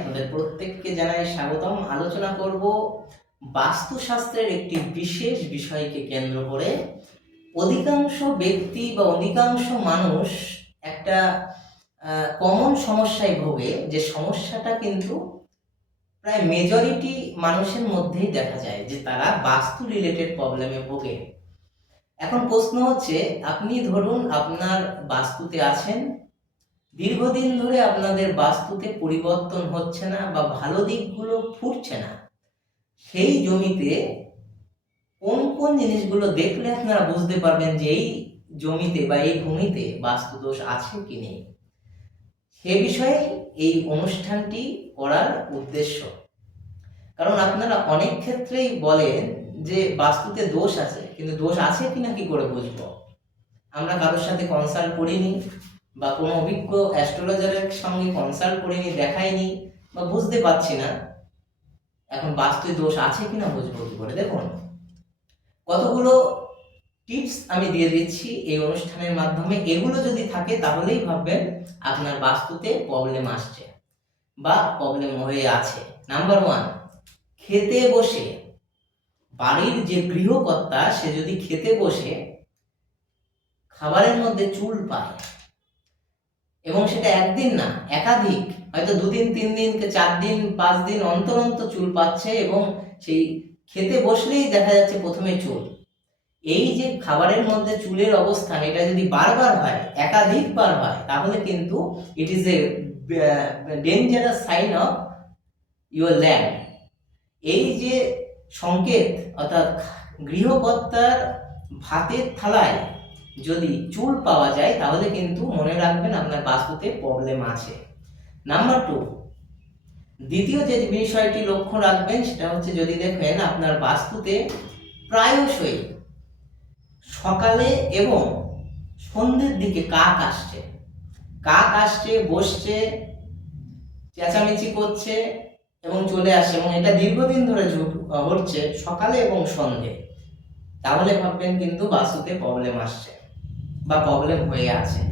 আপনাদের প্রত্যেককে জানাই স্বাগতম। আলোচনা করব বাস্তুশাস্ত্রের একটি বিশেষ বিষয়কে কেন্দ্র করে। অধিকাংশ ব্যক্তি বা অধিকাংশ মানুষ একটা কমন সমস্যায় ভোগে, যে সমস্যাটা কিন্তু প্রায় মেজরিটি মানুষের মধ্যেই দেখা যায় যে তারা বাস্তু রিলেটেড প্রবলেমে ভোগে। এখন প্রশ্ন হচ্ছে, আপনি ধরুন আপনার বাস্তুতে আছেন, দীর্ঘদিন ধরে আপনাদের বাস্তুতে পরিবর্তন হচ্ছে না বা ভালো দিকগুলো ফুটছে না, সেই জমিতে কোন কোন জিনিসগুলো দেখলে আপনারা বুঝতে পারবেন যে এই জমিতে বা এই ভূমিতে বাস্তুদোষ আছে কি নেই, সে বিষয়ে এই অনুষ্ঠানটি করার উদ্দেশ্য। কারণ আপনারা অনেক ক্ষেত্রেই বলেন যে বাস্তুতে দোষ আছে, কিন্তু দোষ আছে কিনা কি করে বুঝবো? আমরা কারোর সাথে কনসাল্ট করিনি বা কোনো অভিজ্ঞ অ্যাস্ট্রোলজারের সঙ্গে কনসাল্ট করিনি, দেখাইনি বা বুঝতে পারছি না এখন বাস্তুয় দোষ আছে কিনা বুঝবো কি করে। দেখুন, কতগুলো টিপস আমি দিয়ে দিচ্ছি এই অনুষ্ঠানের মাধ্যমে। এগুলো যদি থাকে তাহলেই ভাববেন আপনার বাস্তুতে প্রবলেম আসছে বা প্রবলেম হয়ে আছে। নাম্বার 1, খেতে বসে বাড়ির যে গৃহকর্তা সে যদি খেতে বসে খাবারের মধ্যে চুল পায়, এবং সেটা একদিন না, একাধিক, হয়তো 2 দিন 3 দিন 4 দিন 5 দিন অন্তর অন্তর চুল পাচ্ছে, এবং সেই খেতে বসলেই দেখা যাচ্ছে প্রথমে চুল। এই যে খাবারের মধ্যে চুলের অবস্থান, এটা যদি বারবার হয়, একাধিকবার হয়, তাহলে কিন্তু it is a dangerous sign of your land. এই যে সংকেত, অর্থাৎ গৃহকর্তার ভাতের থালায় যদি চুল পাওয়া যায়, তাহলে কিন্তু মনে রাখবেন আপনার বাস্তুতে প্রবলেম আছে। নাম্বার 2, দ্বিতীয় যে বিষয়টি লক্ষ্য রাখবেন সেটা হচ্ছে, যদি দেখেন আপনার বাস্তুতে প্রায়শই সকালে এবং সন্ধ্যের দিকে কাক আসছে, বসছে, চেঁচামেচি করছে এবং চলে আসছে, এবং এটা দীর্ঘদিন ধরে ঘটছে সকালে এবং সন্ধ্যে, তাহলে ভাববেন কিন্তু বাস্তুতে প্রবলেম আসছে বা প্রবলেম হয়ে আছে।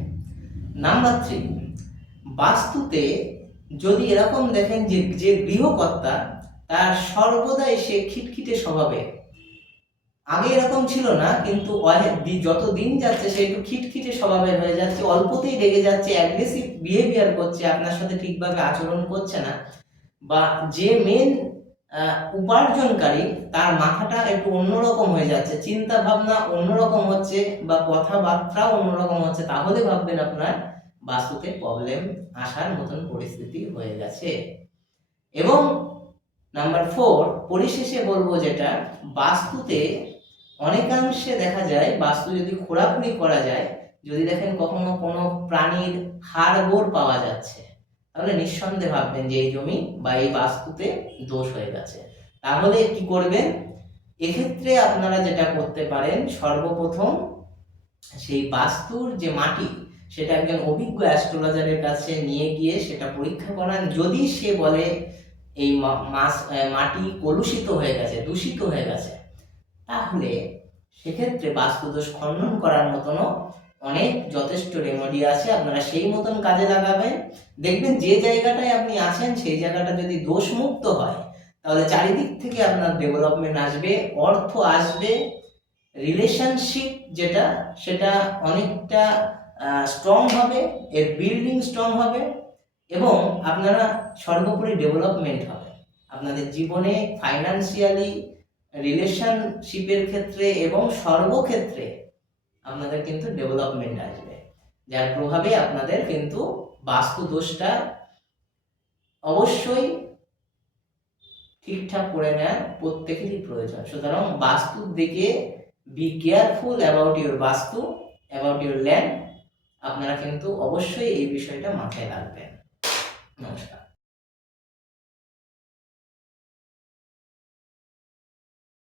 নাম্বার 3, বাস্তুতে যদি এরকম দেখেন যে গৃহকর্তা তার সর্বদাই সে খিটখিটে স্বভাবে, আগে এরকম ছিল না, কিন্তু যত দিন যাচ্ছে সে একটু খিটখিটে স্বভাবের হয়ে যাচ্ছে, অল্পতেই রেগে যাচ্ছে, অ্যাগ্রেসিভ বিহেভিয়ার করছে, আপনার সাথে ঠিকভাবে আচরণ করছে না, বা যে মেন উপার্জনকারী তার মাথাটা একটু অন্যরকম হয়ে যাচ্ছে, চিন্তা ভাবনা অন্যরকম হচ্ছে বা কথাবার্তা অন্যরকম হচ্ছে, তাহলে ভাববেন আপনার বাস্তুতে প্রবলেম আসার মতন পরিস্থিতি হয়ে গেছে। এবং নাম্বার 4, পরিশেষে বলবো যেটা, বাস্তুতে অনেকাংশে দেখা যায়, বাস্তু যদি খোঁড়াখুড়ি করা যায়, যদি দেখেন কখনো কোনো প্রাণীর হাড়গোড় পাওয়া যাচ্ছে, তাহলে নিঃসন্দেহে ভাববেন যে এই জমি বা এই বাস্তুতে দোষ হয়ে গেছে। তাহলে কি করবেন? এক্ষেত্রে আপনারা যেটা করতে পারেন, সর্বপ্রথম সেই বাস্তুর যে মাটি, সেটা একজন অভিজ্ঞ অ্যাস্ট্রোলজারের কাছে নিয়ে গিয়ে সেটা পরীক্ষা করান। যদি সে বলে এই মাটি কলুষিত হয়ে গেছে, দূষিত হয়ে গেছে, তাহলে সেক্ষেত্রে বাস্তুদোষ খণ্ডন করার মতনও অনেক যথেষ্ট রেমেডি আছে, আপনারা সেই মতন কাজে লাগাবেন। দেখবেন যে জায়গাটায় আপনি আছেন সেই জায়গাটা যদি দোষমুক্ত হয়, তাহলে চারিদিক থেকে আপনার ডেভেলপমেন্ট আসবে, অর্থ আসবে, রিলেশনশিপ যেটা সেটা অনেকটা স্ট্রং হবে, এর বিল্ডিং স্ট্রং হবে, এবং আপনারা সর্বোপরি ডেভেলপমেন্ট হবে আপনাদের জীবনে, ফাইন্যান্সিয়ালি, রিলেশনশিপের ক্ষেত্রে এবং সর্বক্ষেত্রে আপনাদের কিন্তু ডেভেলপমেন্ট আসবে, যার প্রভাবে আপনাদের কিন্তু বাস্তু দোষটা অবশ্যই ঠিকঠাক করে নেওয়া প্রত্যেকেরই প্রয়োজন। সুতরাং বাস্তুর দিকে বি কেয়ারফুল অ্যাবাউট ইউর বাস্তু, অ্যাবাউট ইউর ল্যান্ড। আপনারা কিন্তু অবশ্যই এই বিষয়টা মাথায় রাখবেন। নমস্কার।